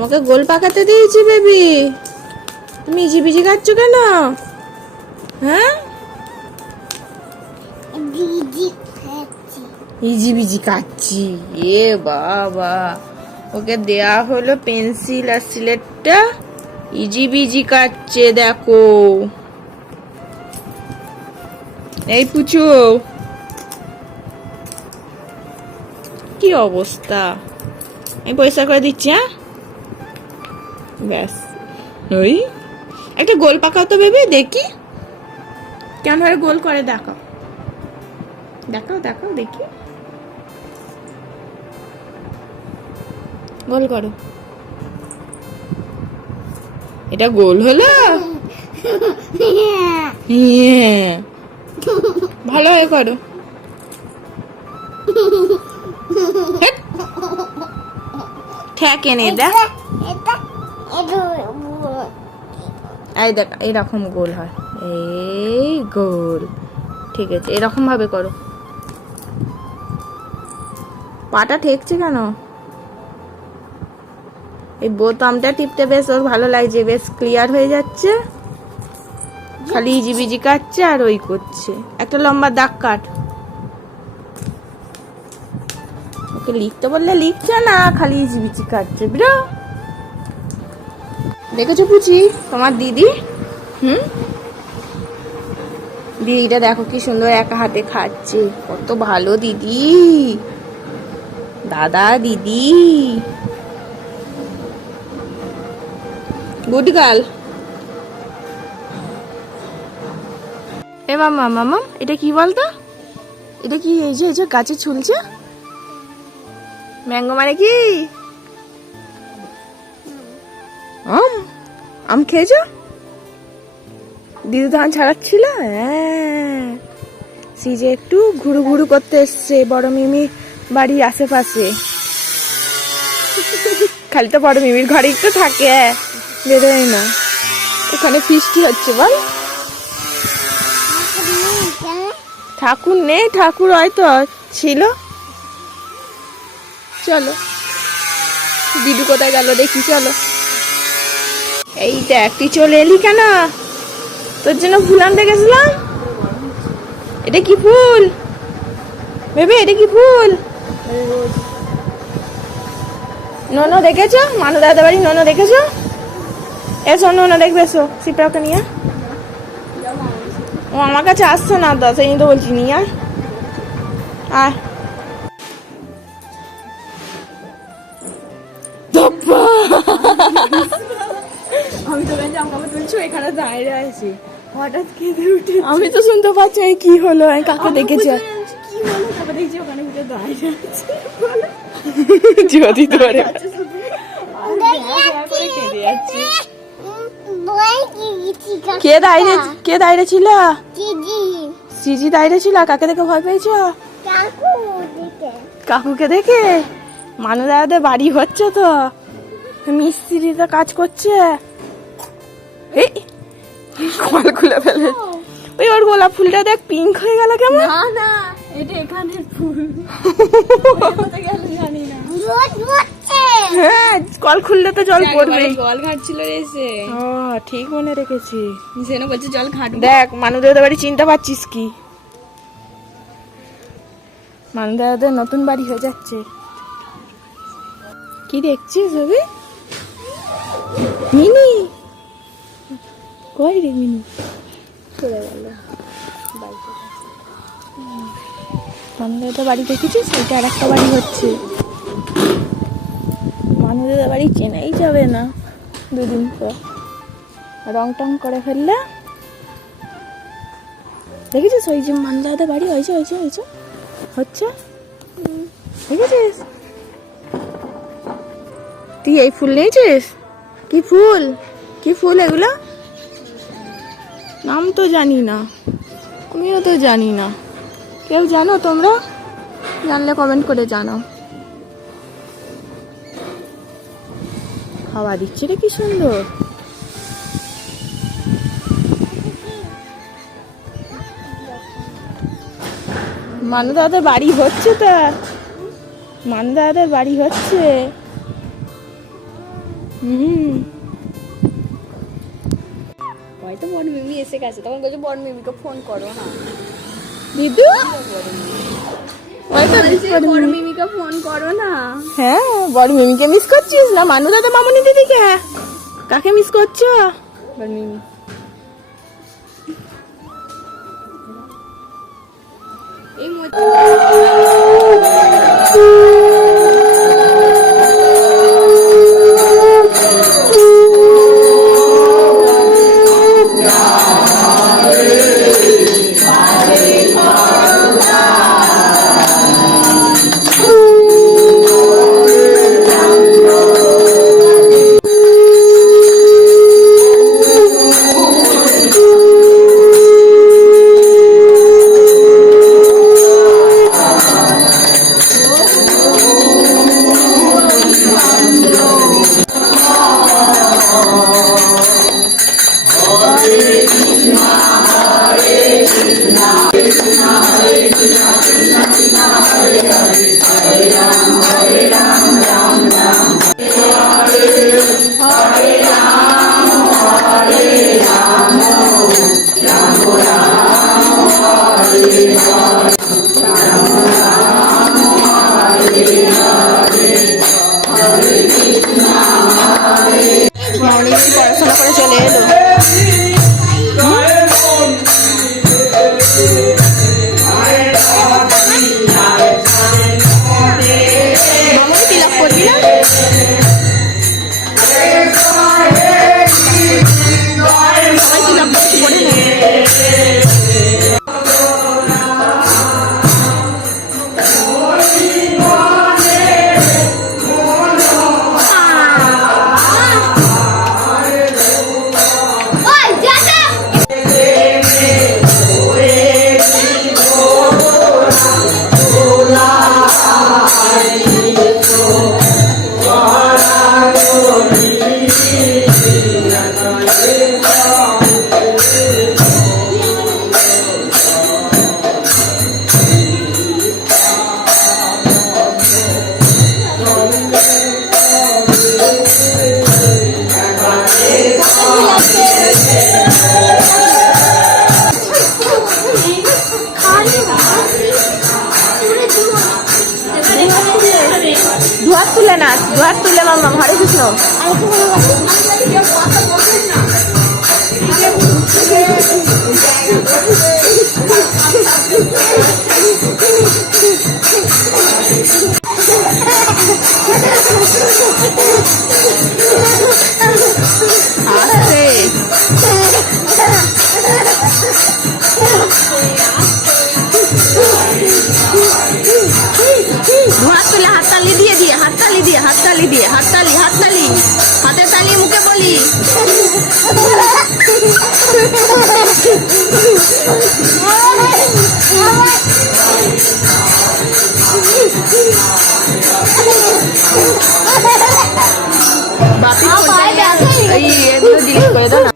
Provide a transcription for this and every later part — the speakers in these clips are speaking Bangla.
তোমাকে গোল পাকাতে দিয়েছি বেবি, তুমি ইজি বিজি খাচ্ছ কেন? হ্যাঁ, ইজি বিজি খাচ্ছি। এ বাবা, ওকে দেয়া হলো পেন্সিল আর সিলেটটা, ইজি বিজি কাটছে দেখো। এই পুচু, কি অবস্থা, আমি পরিষ্কার করে দিচ্ছি। হ্যাঁ ব্যাস, ওই একটা গোল পাকাও তো বেবি, দেখি কেমন ভাবে গোল করে, দেখাও দেখাও দেখাও দেখি, গোল করো। এটা গোল হলো? ভালো হয়ে করো। ঠেক এনে দেখ, এই দেখ এরকম গোল হয়, এই গোল। ঠিক আছে, এরকম ভাবে করো। পাটা ঠেকছে কেন? এই বোতামটা টিপতে বেশ ওর ভালো লাগছে, বেশ ক্লিয়ার হয়ে যাচ্ছে। খালি ইজি বিজি কাটছে আর ওই করছে। একটা লম্বা দাগ কাট। ওকে লিখতে বললে লিখছে না, খালি ইজি বিজি কাটছে। বিরো, দেখেছো পুচি তোমার দিদি? দিদিটা দেখো কি সুন্দর একা হাতে খাচ্ছে, কত ভালো দিদি, দাদা দিদি, গুড গার্ল। এ মামা মামা, এটা কি বলতো? এটা কি? এই যে গাছে ঝুলছে ম্যাঙ্গো, মানে কি? আম খেয়েছ? দিদি ধান ছাড়াচ্ছিল। হ্যাঁ, সিজে একটু ঘুরু ঘুরু করতে এসছে বড় মিমি বাড়ির আশেপাশে। খালি তো বড় মিমির ঘরেই তো থাকে, বেরোয় না। ওখানে ফিস্টি হচ্ছে বল। ঠাকুর নেই, ঠাকুর হয়তো ছিল। চলো, দিদু কোথায় গেল দেখি, চলো। এই দেখ, তুই চলে এলি কেন? তোর জন্য ফুল আনতে গেছিলাম। এটা কি ফুল ভেবে? এটা কি ফুল? ননো দেখেছো? মানু দাদা বাড়ি ননো দেখেছো? এসো ননো দেখবে, এসো সিপাকে নিয়ে। ও আমার কাছে আসছে না তো, সেই তো বলছি নিয়ে আয়। আমি তো জামা তুলছো, এখানে দাঁড়িয়ে আছি, হঠাৎ কেঁদে উঠে। আমি তো শুনতে পাচ্ছি কি হলো, আমি কাকে দেখেছি, কি হলো কাকে দেখছি ওখানে উঠে দাঁড়িয়ে আছে। যদি ধরে কে দাঁড়িয়ে ছিল? সিজি দাঁড়িয়ে ছিল। কাকে দেখে ভয় পেয়েছো? কাকুকে দেখে। মানু দাদাদের বাড়ি হচ্ছে তো, মিস্ত্রিতে কাজ করছে। এই কল খুলে ফেলে। ওই ওর গোলাপ ফুলটা দেখ পিঙ্ক হয়ে গেল কেমন। না না, এটা এখানের ফুল। জানি না। হ্যাঁ, কল খুললে তো জল পড়বে। জল ঘাটছিল এসে। ও ঠিক মনে রেখেছি। সেনা বলছে জল ঘাট। দেখ মানু দাদাদের বাড়ি চিনতে পারছিস কি? মানু দাদাদের নতুন বাড়ি হয়ে যাচ্ছে। কি দেখছিস ভাবি? মিনি কই রে? মিনি চলে গেল। মানুদের বাড়ি দেখেছিস? এটা আর একটা বাড়ি হচ্ছে। মানুদের বাড়ি চেনাই যাবে না দুদিন পর, রং টং করে ফেললে। দেখেছিস ওই যে মানুদের বাড়ি হয়েছে হয়েছে হয়েছে হচ্ছে, দেখেছিস? তুই এই ফুল নিয়েছিস? কি ফুল? কি ফুল এগুলো? নাম তো জানি না, আমিও তো জানি না। কেউ জানো তোমরা? জানলে কমেন্ট করে জানাও। হাওয়া দিচ্ছে রে, কি সুন্দর। মানু দাদাদের বাড়ি হচ্ছে তো, মানু দাদাদের বাড়ি হচ্ছে। হয়তো বড় মিমি এসে গেছে, তখন বলছে বড় মিমিকে ফোন করো না। দিদু বড় মিমিকে ফোন করো না। হ্যাঁ, বড় মিমিকে মিস করছিস না মানু দাদা মামনি দিদিকে? কাকে মিস করছো? বড় মিমি এই পড়াশোনা করে চলে এলো। মামনি তিলক করবি না? সবাই তিলক করছি, করে নে। দুহাত তুলে নাচ, দুহাত তুলে মাম্মা। হরে কৃষ্ণ। আস্তে। দুহাত তুলে হাততালি দিয়ে দিয়ে, হাততালি দিয়ে, হাততালি দিয়ে, হাততালি, হাততালি, হাতের তালি মুখে বলি। বাপি এই এগুলো ডিলিট করে দাও না।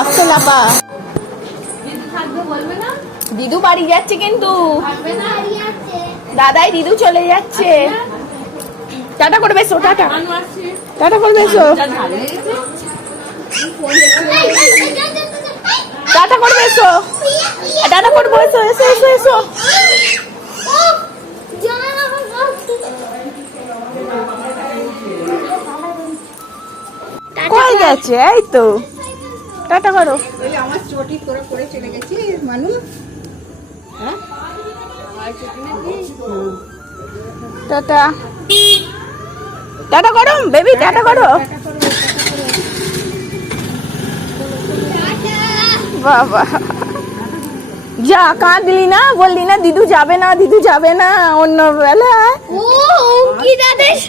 আসছে লাপা। দিদু বাড়ি যাচ্ছে কিন্তু দাদাই দিদু চলে যাচ্ছে। টাটা করবে এসো, টাটা টাটা করবে এসো, টাটা করবে এসো, টাটা করবো এসো, এসো এসো এসো। কই গেছে? এই তো টাটা করো। আমার চটি তোরা করে চলে গেছিস মানু। হ্যাঁ টাটা টাটা করো বেবি, টাটা করো। বাবা যা, কাঁদলি না? বললি না দিদু যাবে না, দিদু যাবে না অন্য বেলা। ও কি দাদেশ